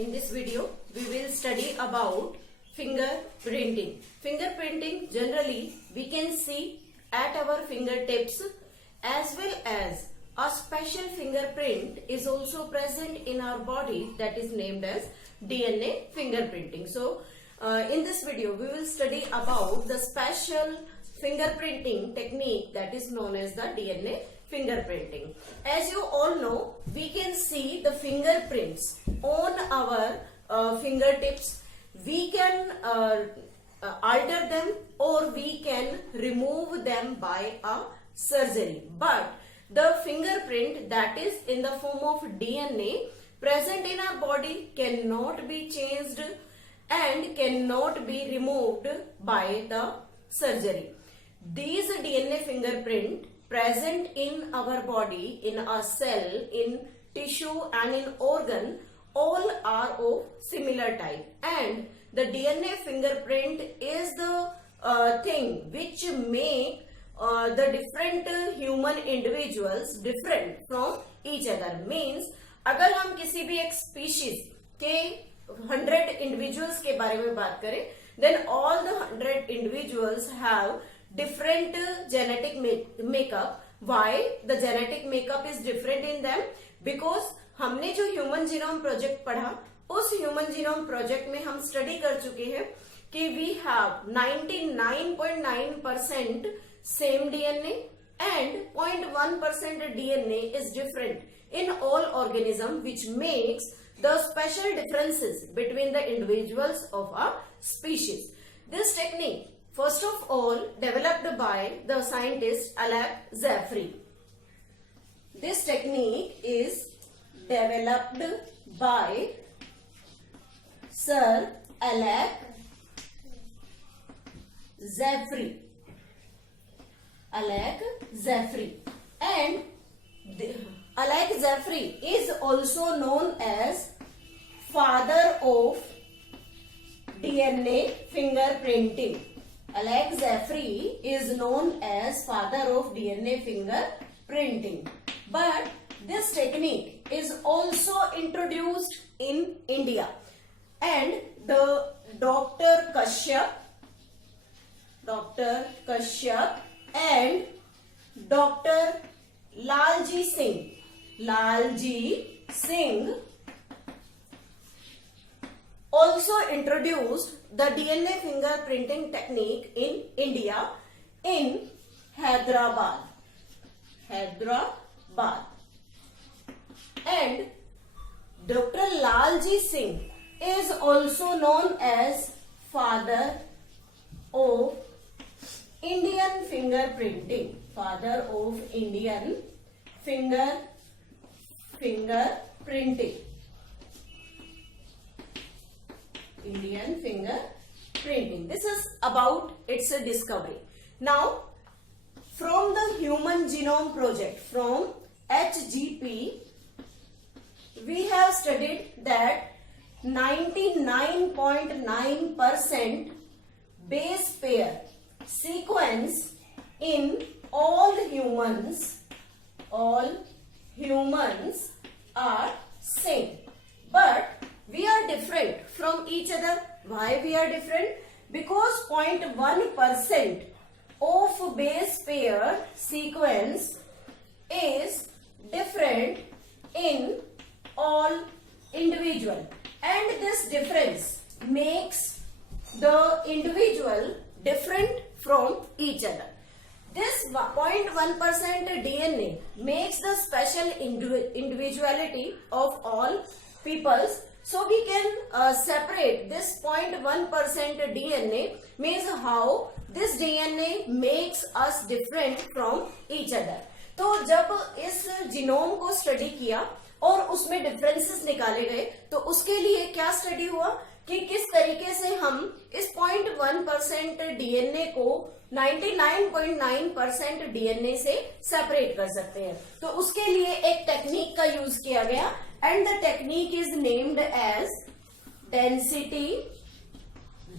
In this video, we will study about fingerprinting. Fingerprinting generally we can see at our fingertips, as well as a special fingerprint is also present in our body that is named as DNA fingerprinting. So, in this video, we will study about the special fingerprinting technique that is known as the DNA fingerprinting. As you all know, we can see the fingerprints on our fingertips. We can alter them or we can remove them by a surgery. But the fingerprint that is in the form of DNA present in our body cannot be changed and cannot be removed by the surgery. These DNA fingerprint present in our body, in a cell, in tissue and in organ, all are of similar type, and the DNA fingerprint is the thing which make the different human individuals different from each other. Means अगर हम किसी भी एक species के 100 individuals के बारे में बात करें, then all the 100 individuals have different genetic makeup. Why the genetic makeup is different in them? Because हमने जो ह्यूमन जीनोम प्रोजेक्ट पढ़ा, उस ह्यूमन जीनोम प्रोजेक्ट में हम स्टडी कर चुके हैं कि we have 99.9% same DNA and 0.1% DNA is different in all organism, which makes the special differences between the individuals of a species. This technique first of all developed by the scientist Alec Zafrey. This technique is developed by Sir Alec Zafrey. Alec Zafrey. And Alec Zafrey is also known as father of DNA fingerprinting. Alec Zafrey is known as father of DNA fingerprinting. But this technique is also introduced in India, and the Dr. Kashyap and Dr. Lalji Singh also introduced the DNA fingerprinting technique in India in Hyderabad. And Dr. Lalji Singh is also known as father of Indian fingerprinting. Father of Indian fingerprinting. Indian fingerprinting. This is about its discovery. Now, from the Human Genome Project, from HGP, we have studied that 99.9% base pair sequence in all humans are same, but we are different from each other. Why we are different? Because 0.1% of base pair sequence is different in all individual, and this difference makes the individual different from each other. This 0.1% DNA makes the special individuality of all peoples. So we can separate this 0.1% DNA, means how this DNA makes us different from each other. तो जब इस genome को study किया और उसमें differences निकाले गए, तो उसके लिए क्या स्टडी हुआ कि किस तरीके से हम इस 0.1% डीएनए को 99.9% डीएनए से सेपरेट कर सकते हैं. तो उसके लिए एक टेक्निक का यूज किया गया, and the technique is named as density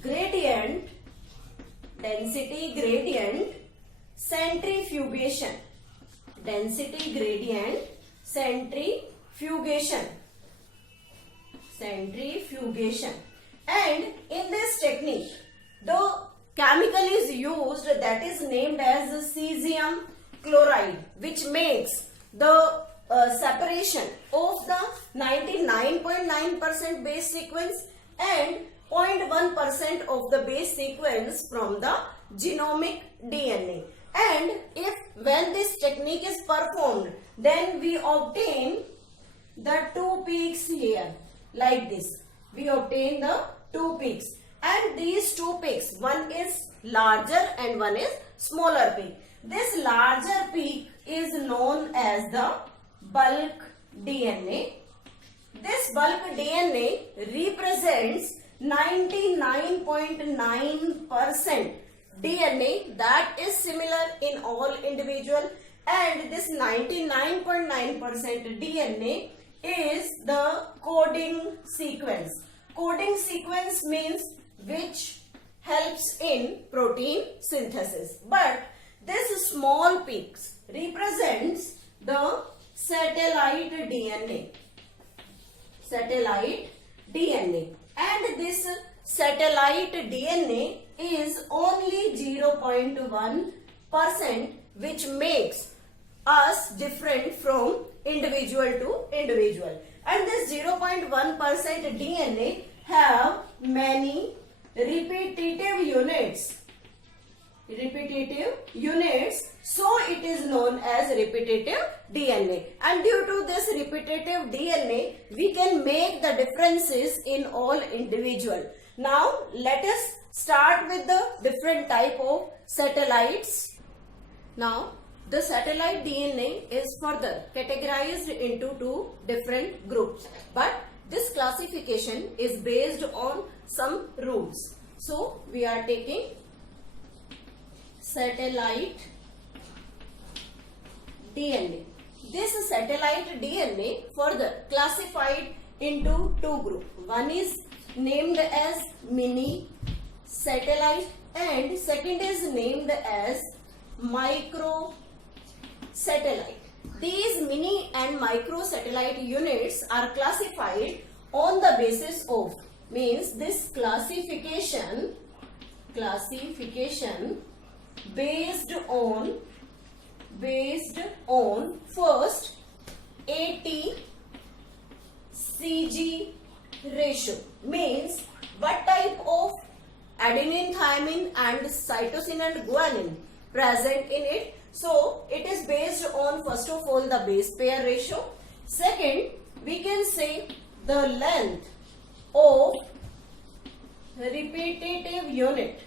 gradient centrifugation. Density gradient centrifugation. Centrifugation. And in this technique, the chemical is used that is named as cesium chloride, which makes the separation of the 99.9% base sequence and 0.1% of the base sequence from the genomic DNA. And when this technique is performed, then we obtain the two peaks here, like this. We obtain the two peaks, and these two peaks, one is larger and one is smaller peak. This larger peak is known as the bulk DNA. This bulk DNA represents 99.9% DNA that is similar in all individual, and this 99.9% DNA is the coding sequence. Coding sequence means which helps in protein synthesis. But this small peaks represents the satellite DNA. Satellite DNA. And this satellite DNA is only 0.1%, which makes us different from individual to individual. And this 0.1% DNA have many repetitive units. So it is known as repetitive DNA. And due to this repetitive DNA, we can make the differences in all individual. Now let us start with the different type of satellites. Now the satellite DNA is further categorized into two different groups, but this classification is based on some rules. So we are taking satellite DNA. This satellite DNA further classified into two groups. One is named as mini satellite and second is named as micro satellite. These mini and micro satellite units are classified on the basis of, means this classification based on first AT-CG ratio, means what type of adenine, thymine and cytosine and guanine present in it. So it is based on first of all the base pair ratio. Second, we can say the length of repetitive unit,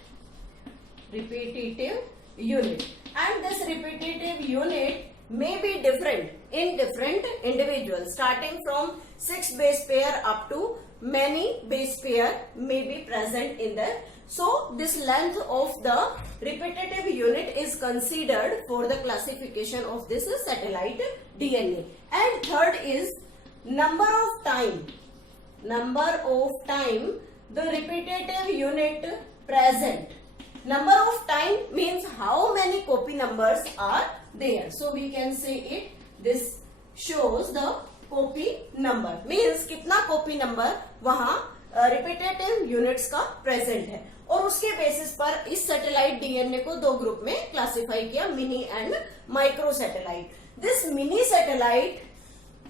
and this repetitive unit may be different in different individuals, starting from 6 base pair up to many base pair may be present in there. So this length of the repetitive unit is considered for the classification of this satellite DNA. And third is number of time the repetitive unit present. Number of time means how many copy numbers are there. So we can say it, this shows the copy number, means कितना copy number वहाँ repetitive units का present है. और उसके basis पर इस satellite DNA को दो ग्रुप में क्लासिफाई किया, mini and micro satellite. This mini satellite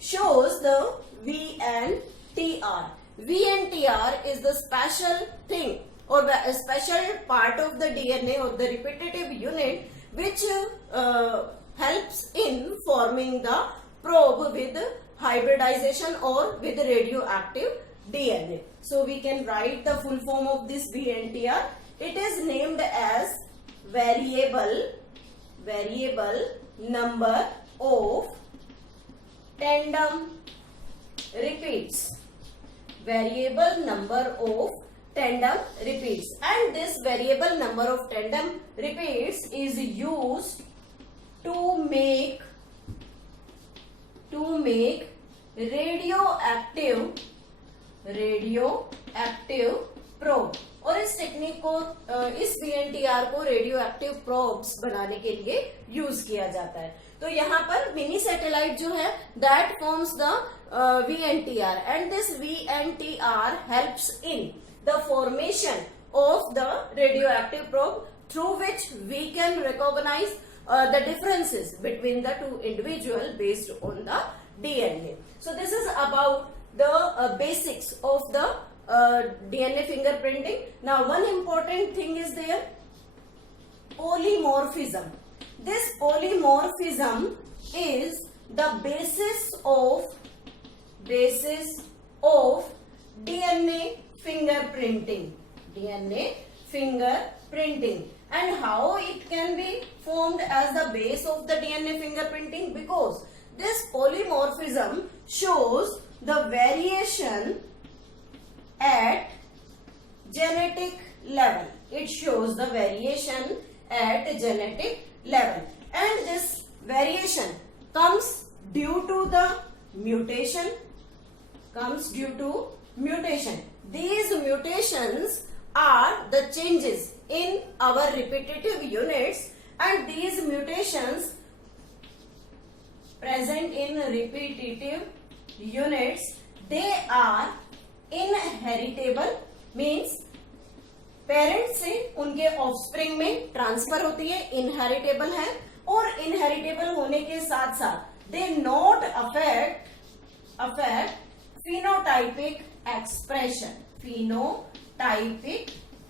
shows the VNTR. VNTR is the special thing or a special part of the DNA or the repetitive unit which helps in forming the probe with hybridization or with radioactive DNA. So we can write the full form of this VNTR. It is named as variable number of tandem repeats. Variable number of tandem repeats, and this variable number of tandem repeats is used to make radioactive probe. और इस technique को, इस VNTR को radio active probes बनाने के लिए use किया जाता है. तो यहाँ पर मिनी सैटेलाइट जो है that forms the VNTR and this VNTR helps in the formation of the radioactive probe through which we can recognize the differences between the two individuals based on the DNA. So this is about the basics of the DNA fingerprinting. Now one important thing is there, polymorphism. This polymorphism is the basis of DNA fingerprinting. DNA fingerprinting, and how it can be formed as the base of the DNA fingerprinting, because this polymorphism shows the variation at genetic level. It shows the variation at genetic level, and this variation comes due to the mutation. These mutations are the changes in our repetitive units, and these mutations present in repetitive units, they are inheritable, means parents से उनके offspring में transfer होती है, inheritable है, और inheritable होने के साथ साथ they not affect phenotypic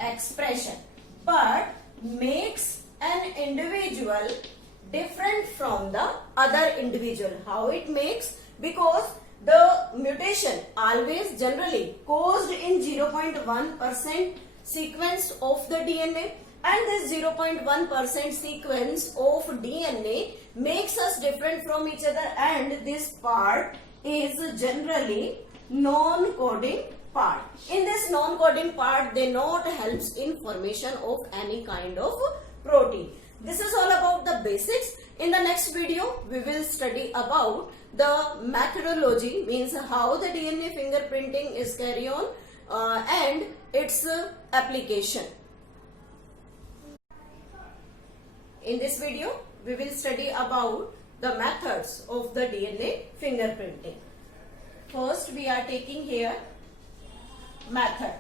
expression, but makes an individual different from the other individual. How it makes? Because the mutation always generally caused in 0.1% sequence of the DNA, and this 0.1% sequence of DNA makes us different from each other, and this part is generally non-coding part. In this non-coding part, they not helps in formation of any kind of protein. This is all about the basics. In the next video, we will study about the methodology, means how the DNA fingerprinting is carried on and its application. In this video, we will study about the methods of the DNA fingerprinting. First, we are taking here method,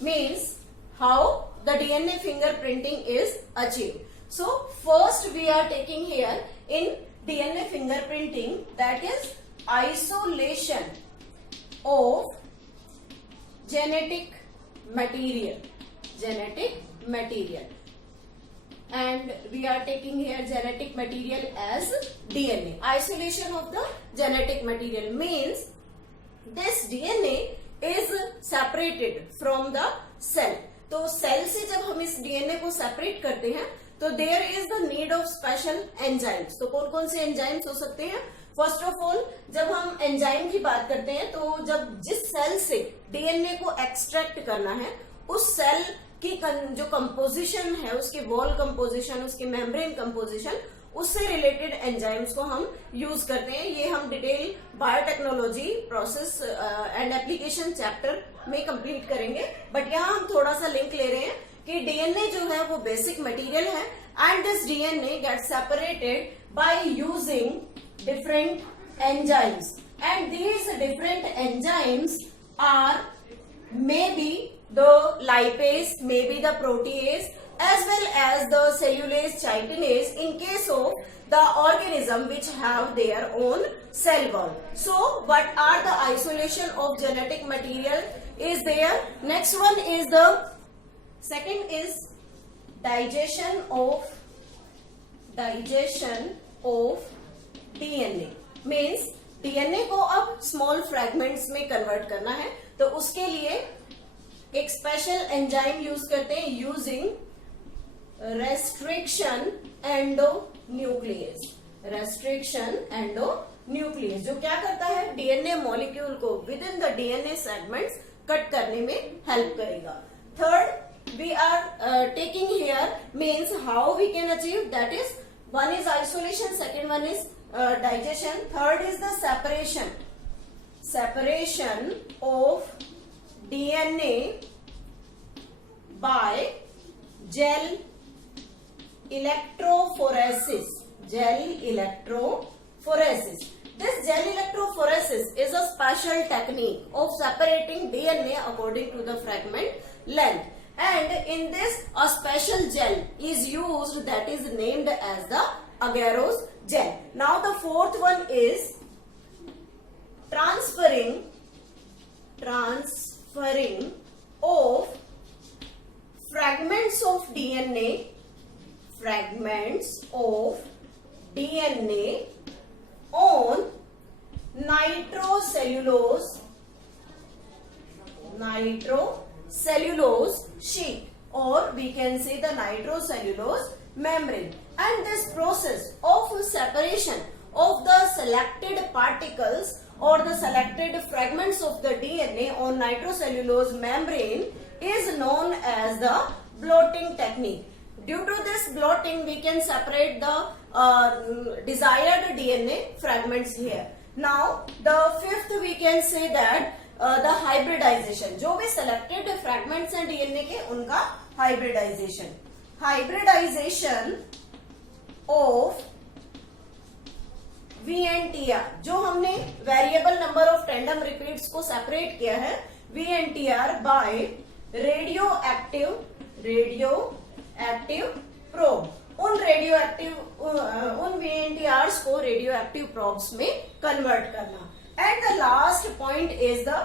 means how the DNA fingerprinting is achieved. So first we are taking here in DNA fingerprinting, that is isolation of genetic material, and we are taking here genetic material as DNA. Isolation of the genetic material means this DNA is separated from the cell. तो cell से जब हम इस DNA को separate करते हैं तो there is the need of special enzymes. तो कौन कौन से एंजाइम्स हो सकते हैं? फर्स्ट ऑफ ऑल, जब हम एंजाइम की बात करते हैं तो जब जिस सेल से डीएनए को एक्सट्रैक्ट करना है उस सेल की जो कंपोजिशन है, उसकी वॉल कंपोजिशन, उसकी मेम्ब्रेन कंपोजिशन, उससे रिलेटेड एंजाइम्स को हम यूज करते हैं. ये हम detail biotechnology process and application chapter में कंप्लीट करेंगे, बट यहाँ हम थोड़ा सा लिंक ले रहे हैं कि डीएनए जो है वो बेसिक मटेरियल है, and this DNA get separated by using different enzymes, and these different enzymes are may be the lipase, maybe the protease, as well as the cellulase, chitinase in case of the organism which have their own cell wall. So what are the isolation of genetic material is there? Next one is the second is digestion of DNA, means DNA को अब small fragments में convert करना है, तो उसके लिए एक special enzyme use करते हैं यूजिंग रेस्ट्रिक्शन एंडोन्यूक्लियस. जो क्या करता है, डीएनए मॉलिक्यूल को within the DNA segments cut करने में हेल्प करेगा. Third we are taking here means how we can achieve, that is one is isolation, second one is digestion, third is the separation of DNA by gel electrophoresis. gel electrophoresis. This gel electrophoresis is a special technique of separating DNA according to the fragment length. And in this, a special gel is used that is named as the agarose gel. Now the fourth one is transferring of fragments of DNA on nitrocellulose sheet, or we can say the nitrocellulose membrane. And this process of separation of the selected particles or the selected fragments of the DNA on nitrocellulose membrane is known as the blotting technique. Due to this blotting, we can separate the desired DNA fragments here. Now, the fifth we can say that the hybridization. जो भी selected fragments हैं DNA के, उनका hybridization of VNTR. जो हमने variable number of tandem repeats को separate किया है VNTR by radioactive probe. उन VNTRs को radioactive probes में convert करना. And the last point is the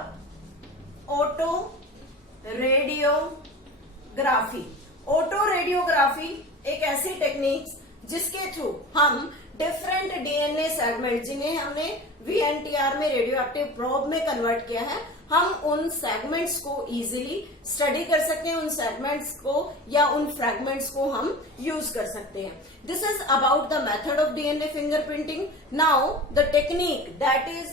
autoradiography. Autoradiography एक ऐसी टेक्निक जिसके थ्रू हम डिफरेंट डीएनए सेगमेंट जिन्हें हमने VNTR में रेडियोएक्टिव प्रोब में कन्वर्ट किया है, हम उन सेगमेंट्स को इजीली स्टडी कर सकते हैं, उन सेगमेंट्स को या उन फ्रैगमेंट्स को हम यूज कर सकते हैं. This is about the method of DNA fingerprinting. Now the technique that is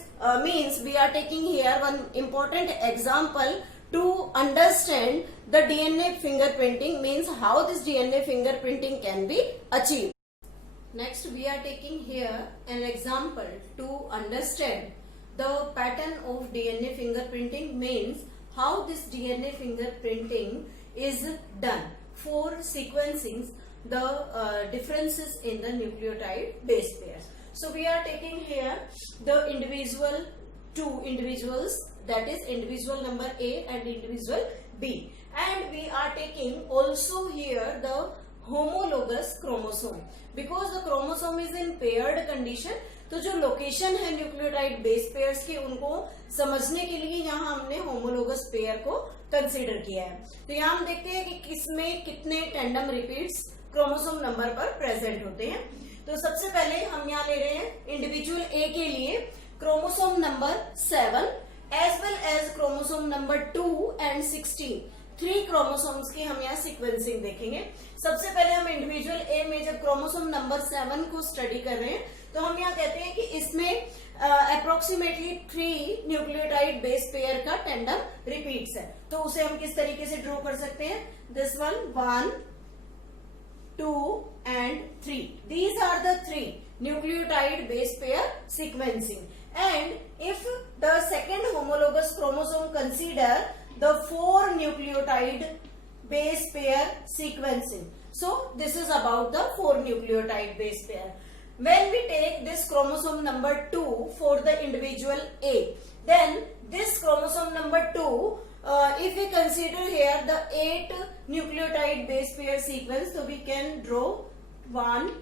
means we are taking here one important example to understand the DNA fingerprinting, means how this DNA fingerprinting can be achieved. Next, we are taking here an example to understand the pattern of DNA fingerprinting, means how this DNA fingerprinting is done for sequencing the differences in the nucleotide base pairs. So we are taking here the two individuals, that is individual number A and individual B, and we are taking also here the homologous chromosome, because the chromosome is in paired condition. तो जो location है nucleotide base pairs के, उनको समझने के लिए यहाँ हमने होमोलोगस पेयर को कंसीडर किया है. तो यहाँ हम देखते हैं कि किसमें कितने टेंडम रिपीट्स क्रोमोसोम नंबर पर प्रेजेंट होते हैं. तो सबसे पहले हम यहाँ ले रहे हैं इंडिविजुअल ए के लिए chromosome number 7 as well as chromosome number 2 and 16. 3 chromosomes की हम यहाँ सीक्वेंसिंग देखेंगे. सबसे पहले हम इंडिविजुअल ए में जब क्रोमोसोम नंबर 7 को स्टडी कर रहे हैं, तो हम यहाँ कहते हैं कि इसमें अप्रोक्सीमेटली 3 न्यूक्लियोटाइड बेस पेयर का टेंडम रिपीट्स है. तो उसे हम किस तरीके से ड्रॉ कर सकते हैं? This one 1, 2 and 3. These are the 3 nucleotide base pair sequencing. And if the second homologous chromosome consider the 4 nucleotide base pair sequencing. So this is about the 4 nucleotide base pair. When we take this chromosome number 2 for the individual A, then this chromosome number 2, if we consider here the 8 nucleotide base pair sequence, so we can draw 1,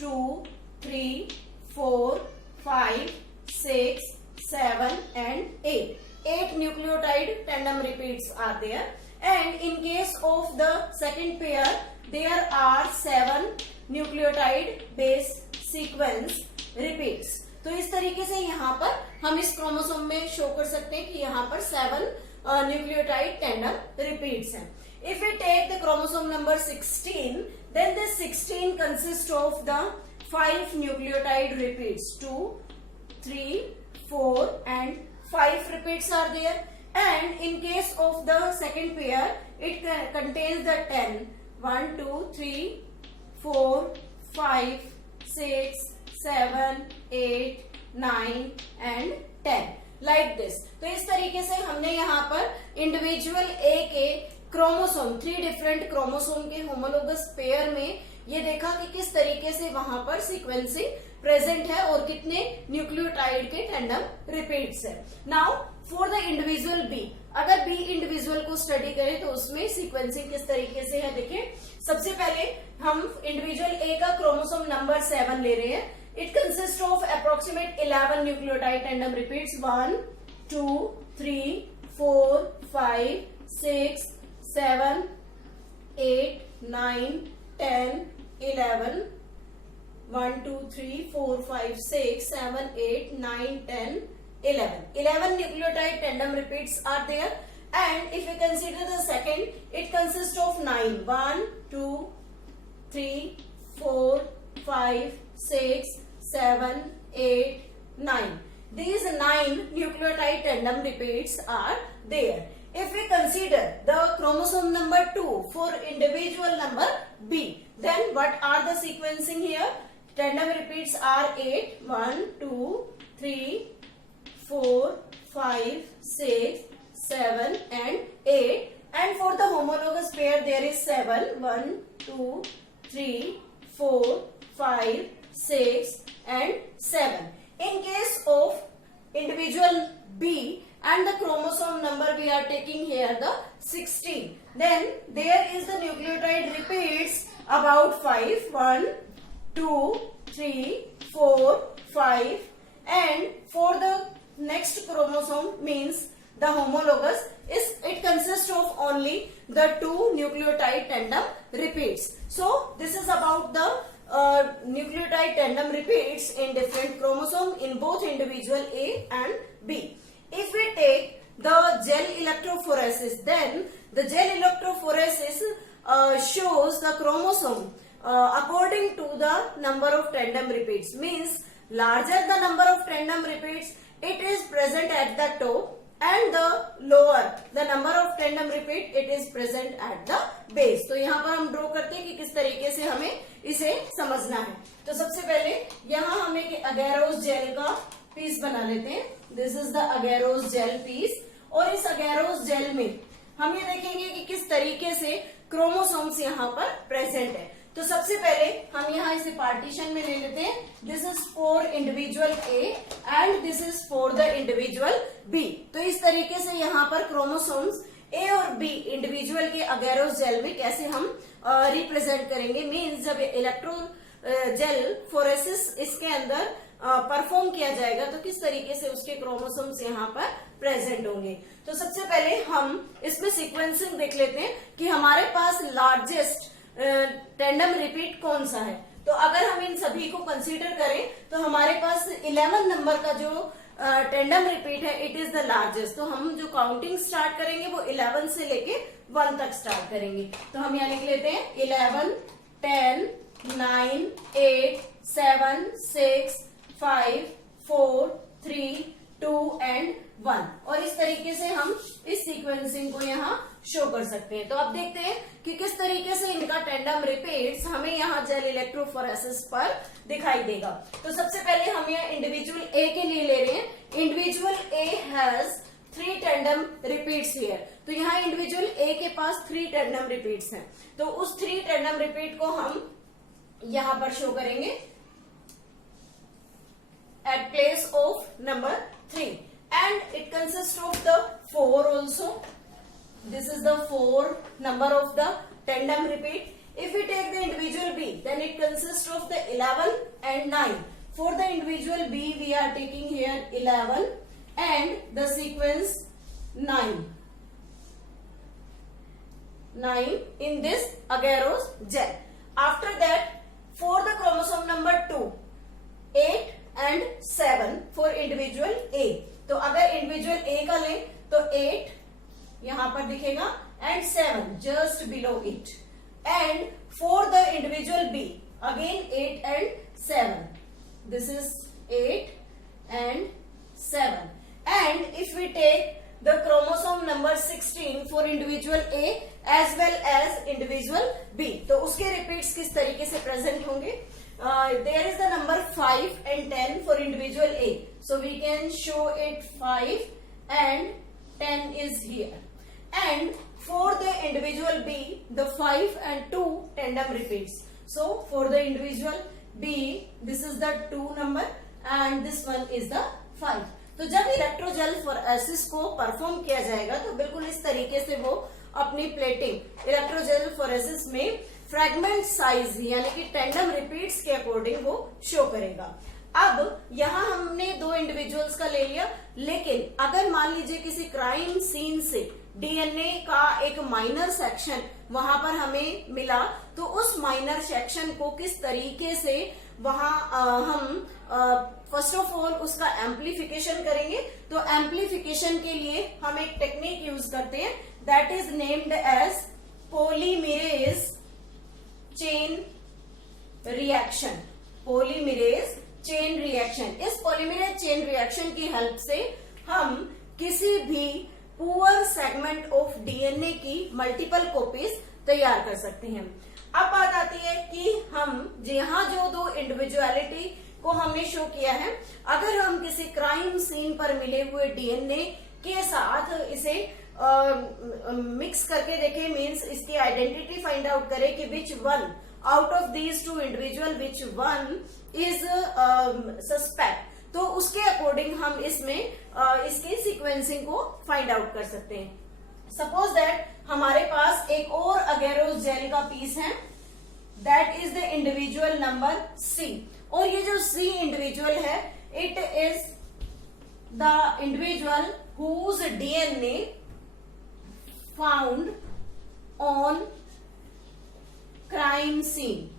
2, 3, 4, 5, 6, 7 and 8. 8 nucleotide tandem repeats are there, and in case of the second pair there are 7 nucleotide base sequence repeats. तो इस तरीके से यहाँ पर हम इस chromosome में show कर सकते हैं कि यहाँ पर 7 nucleotide tandem repeats हैं. If we take the chromosome number 16, then this 16 consists of the 5 nucleotide repeats. 2, 3, 4 and 5 repeats are there, and in case of the second pair it contains the 10. 1, 2, 3, 4, 5, 6, 7, 8, 9 and 10 like this. तो इस तरीके से हमने यहाँ पर individual ए के chromosome 3 different chromosome के homologous pair में ये देखा कि किस तरीके से वहां पर सीक्वेंसिंग प्रेजेंट है और कितने न्यूक्लियोटाइड के टैंडम रिपीट्स है। Now for the individual B, अगर बी इंडिविजुअल को स्टडी करें तो उसमें सीक्वेंसिंग किस तरीके से है। देखिए सबसे पहले हम इंडिविजुअल ए का क्रोमोसोम नंबर 7 ले रहे हैं। It consist of approximate 11 nucleotide tandem repeats 1 2 3 4 5 6 7 8 9 10 11 1 2 3 4 5 6 7 8 9 10 11 nucleotide tandem repeats are there, and if we consider the second, it consists of 9 1 2 3 4 5 6 7 8 9. These 9 nucleotide tandem repeats are there. If we consider the chromosome number 2 for individual number B, then what are the sequencing here? Tandem repeats are 8 1 2 3 4 5 6 7 and 8, and for the homologous pair there is 7 1 2 3 4 5 6 and 7. In case of individual B and the chromosome number we are taking here the 16, then there is the nucleotide repeats about 5 1 2 3 4 5, and for the next chromosome means the homologous is, it consists of only the 2 nucleotide tandem repeats. So this is about the nucleotide tandem repeats in different chromosome in both individual A and B. If we take the gel electrophoresis, then the gel electrophoresis shows the chromosome according to the number of tandem repeats. Means larger the number of tandem repeats, it is present at the top, and the lower the number of tandem repeat, it is present at the base. तो यहाँ पर हम draw करते हैं कि किस तरीके से हमें इसे समझना है। तो सबसे पहले यहाँ हम एक अगैरोस जेल का पीस बना लेते हैं। This is the agarose gel piece, और इस अगैरोस जेल में हम ये देखेंगे कि किस तरीके से क्रोमोसोम्स यहाँ पर प्रेजेंट है। तो सबसे पहले हम यहाँ इसे पार्टीशन में ले लेते हैं। This is for individual A and this is for the individual B. तो इस तरीके से यहाँ पर क्रोमोसोम्स ए और बी इंडिविजुअल के अगैरोस जेल में कैसे हम रिप्रेजेंट करेंगे। मीन्स जब इलेक्ट्रो जेल फोरेसिस इसके अंदर परफॉर्म किया जाएगा तो किस तरीके से उसके क्रोमोसोम्स यहाँ पर प्रेजेंट होंगे। तो सबसे पहले हम इसमें सीक्वेंसिंग देख लेते हैं कि हमारे पास लार्जेस्ट टैंडम रिपीट कौन सा है। तो अगर हम इन सभी को कंसीडर करें तो हमारे पास 11 नंबर का जो टैंडम रिपीट है, इट इज द लार्जेस्ट। तो हम जो काउंटिंग स्टार्ट करेंगे वो 11 से लेके 1 तक स्टार्ट करेंगे। तो हम यहाँ लिख लेते हैं 11 10 9 8 7 6 5 4 3 2 and 1, और इस तरीके से हम इस सीक्वेंसिंग को यहाँ शो कर सकते हैं। तो अब देखते हैं कि किस तरीके से इनका टैंडम रिपीट्स हमें यहाँ जेल इलेक्ट्रोफोरेसिस पर दिखाई देगा। तो सबसे पहले हम यहाँ इंडिविजुअल ए के लिए ले रहे हैं। Individual A has 3 tandem repeats here. तो यहाँ इंडिविजुअल ए के पास 3 टैंडम रिपीट्स हैं। तो उस 3 टैंडम रिपीट को हम यहाँ पर शो करेंगे at place of number 3, and it consists of the 4 also. This is the 4 number of the tandem repeat. If we take the individual B, then it consists of the 11 and 9. For the individual B, we are taking here 11 and the sequence 9 in this agarose gel. After that, for the chromosome number 2, 8 and 7 for individual A. तो अगर individual A का लें तो 8 यहाँ पर दिखेगा and 7 just below it. And for the individual B, again 8 and 7. This is 8 and 7. And if we take the chromosome number 16 for individual A as well as individual B, तो उसके repeats किस तरीके से present होंगे। There is the number 5 and 10 for individual A. So we can show it 5 and 10 is here. And for the individual B, the 5 and 2 tandem repeats. So for the individual B, this is the 2 number and this one is the 5. तो जब इलेक्ट्रोजेल phoresis को perform किया जाएगा तो बिल्कुल इस तरीके से वो अपनी प्लेटिंग इलेक्ट्रोजेल फोरेसिस में फ्रैगमेंट साइज यानी कि टेंडम रिपीट्स के अकॉर्डिंग वो शो करेगा। अब यहाँ हमने 2 इंडिविजुअल्स का ले लिया, लेकिन अगर मान लीजिए किसी क्राइम सीन से डीएनए का एक माइनर सेक्शन वहां पर हमें मिला, तो उस माइनर सेक्शन को किस तरीके से वहां हम फर्स्ट ऑफ ऑल उसका एम्प्लीफिकेशन करेंगे। तो एम्प्लीफिकेशन के लिए हम एक टेक्निक यूज करते हैं, that is named as polymerase chain reaction. Polymerase chain reaction, इस पॉलीमरेज चेन रिएक्शन की हेल्प से हम किसी भी पुअर सेगमेंट ऑफ डीएनए की मल्टीपल कॉपीज तैयार कर सकते हैं। अब बात आती है कि हम यहाँ जो 2 इंडिविजुअलिटी को हमने शो किया है, अगर हम किसी क्राइम सीन पर मिले हुए डीएनए के साथ इसे मिक्स करके देखें, मीन्स इसकी आइडेंटिटी फाइंड आउट करें कि which one out of these 2 individual which one is suspect, तो उसके अकॉर्डिंग हम इसमें इसकी सीक्वेंसिंग को फाइंड आउट कर सकते हैं। सपोज दैट हमारे पास एक और अगेरोस जेल का पीस है, that is the individual number C, और ये जो सी इंडिविजुअल है, it is the individual whose DNA found on crime scene.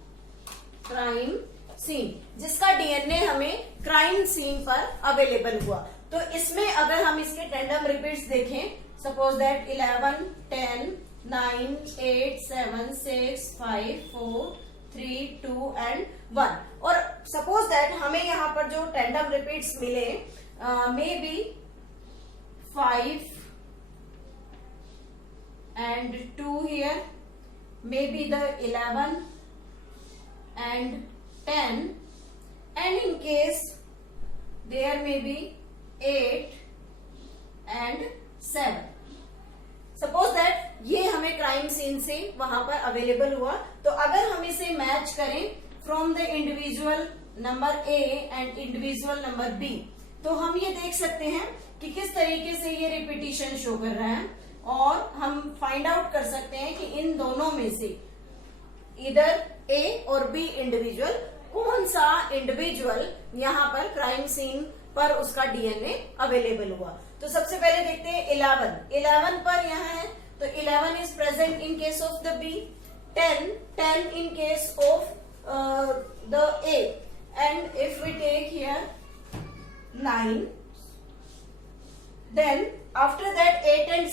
Crime scene, जिसका डीएनए हमें क्राइम सीन पर अवेलेबल हुआ। तो इसमें अगर हम इसके टेंडम रिपीट्स देखें, सपोज दैट 11, 10, 9, 8, 7, 6, 5, 4, 3, 2 एंड 1, और सपोज दैट हमें यहाँ पर जो टेंडम रिपीट्स मिले may be 5 and 2 here, maybe the 11 and 10, and in case there may be 8 and 7. Suppose that ये हमें क्राइम सीन से वहां पर अवेलेबल हुआ, तो अगर हम इसे मैच करें from the individual number A and individual number B, तो हम ये देख सकते हैं कि किस तरीके से ये रिपीटिशन शो कर रहा है, और हम फाइंड आउट कर सकते हैं कि इन दोनों में से इधर ए और बी इंडिविजुअल कौन सा इंडिविजुअल यहाँ पर क्राइम सीन पर उसका डीएनए अवेलेबल हुआ। तो सबसे पहले देखते हैं 11 पर यहाँ है, तो 11 is present in case of the B, 10 in case of the A, and if we take here 9, then after that 8 and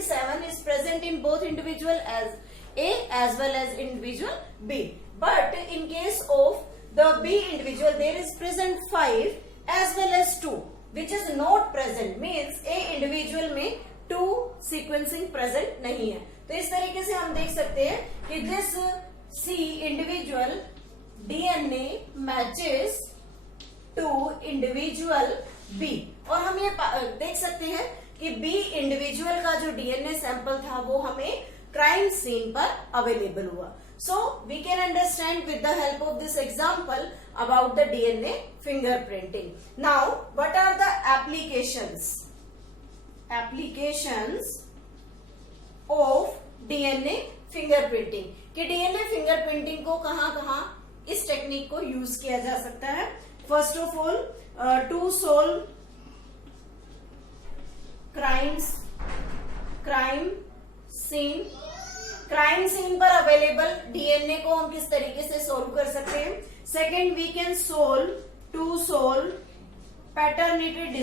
7 is present in both individual as A as well as individual B, but in case of the B individual there is present 5 as well as 2 which is not present, means A individual में 2 sequencing present नहीं है। तो इस तरीके से हम देख सकते हैं कि this C individual DNA matches to individual B, और हम ये देख सकते हैं कि B इंडिविजुअल का जो डीएनए सैंपल था वो हमें क्राइम सीन पर अवेलेबल हुआ। So we can understand with the help of this example about the DNA fingerprinting. Now what are the applications of DNA fingerprinting, कि डीएनए फिंगरप्रिंटिंग को कहाँ इस टेक्निक को यूज किया जा सकता है। First of all to solve crime scene पर अवेलेबल डीएनए को हम किस तरीके से सोल्व कर सकते हैं। Second, we can solve paternity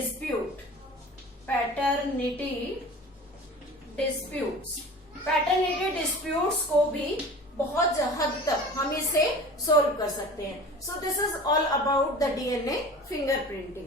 disputes को भी बहुत हद तक हम इसे सोल्व कर सकते हैं। So this is all about the DNA fingerprinting.